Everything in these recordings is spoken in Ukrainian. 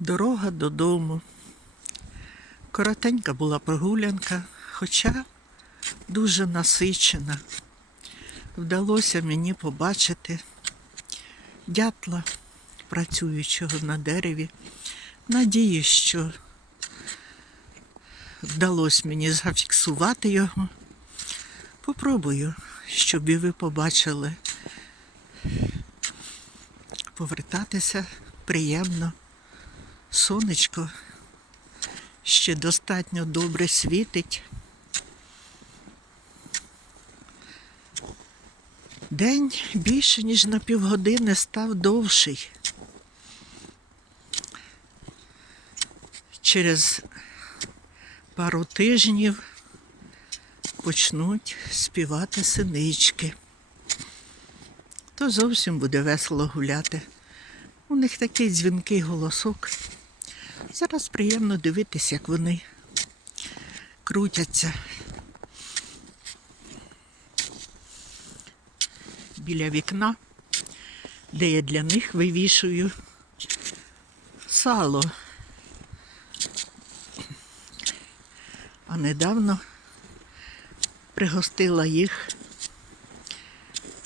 Дорога додому. Коротенька була прогулянка, хоча дуже насичена. Вдалося мені побачити дятла, працюючого на дереві. Надіюсь, що вдалося мені зафіксувати його. Попробую, щоб і ви побачили. Повертатися приємно. Сонечко ще достатньо добре світить. День більше, ніж на півгодини став довший. Через пару тижнів почнуть співати синички. То зовсім буде весело гуляти. У них такий дзвінкий голосок. Зараз приємно дивитися, як вони крутяться. Біля вікна, де я для них вивішую сало. А недавно пригостила їх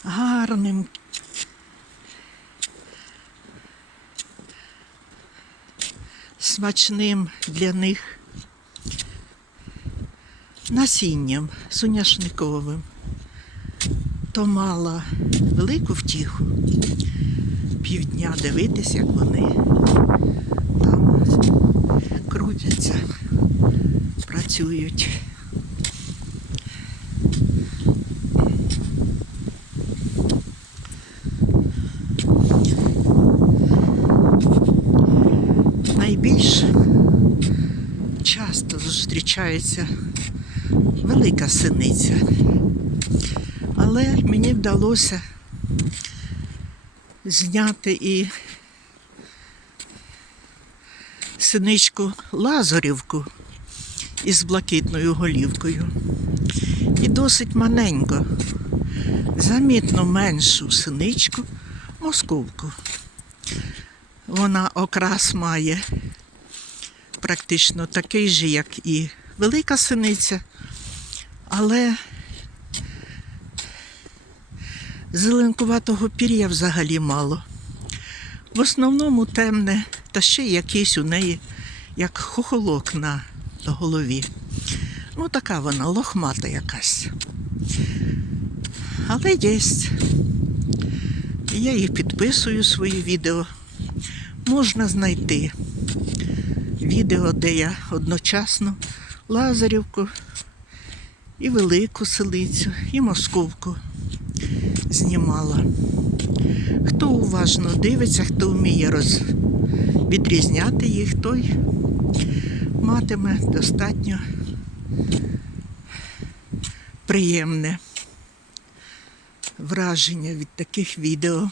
гарним смачним для них насінням соняшниковим. То мала велику втіху півдня дивитися, як вони там крутяться, працюють. Найбільш часто зустрічається велика синиця. Але мені вдалося зняти і синичку Лазарівку із блакитною голівкою. І досить маленько, замітно меншу синичку московку. Вона окрас має практично такий же, як і велика синиця, але зеленкуватого пір'я взагалі мало. В основному темне, та ще якийсь у неї, як хохолок на голові. Ну, така вона лохмата якась. Але є. Я їх підписую свої відео. Можна знайти відео, де я одночасно Лазарівку і велику селицю, і московку знімала. Хто уважно дивиться, хто вміє роз... відрізняти їх, той матиме достатньо приємне враження від таких відео.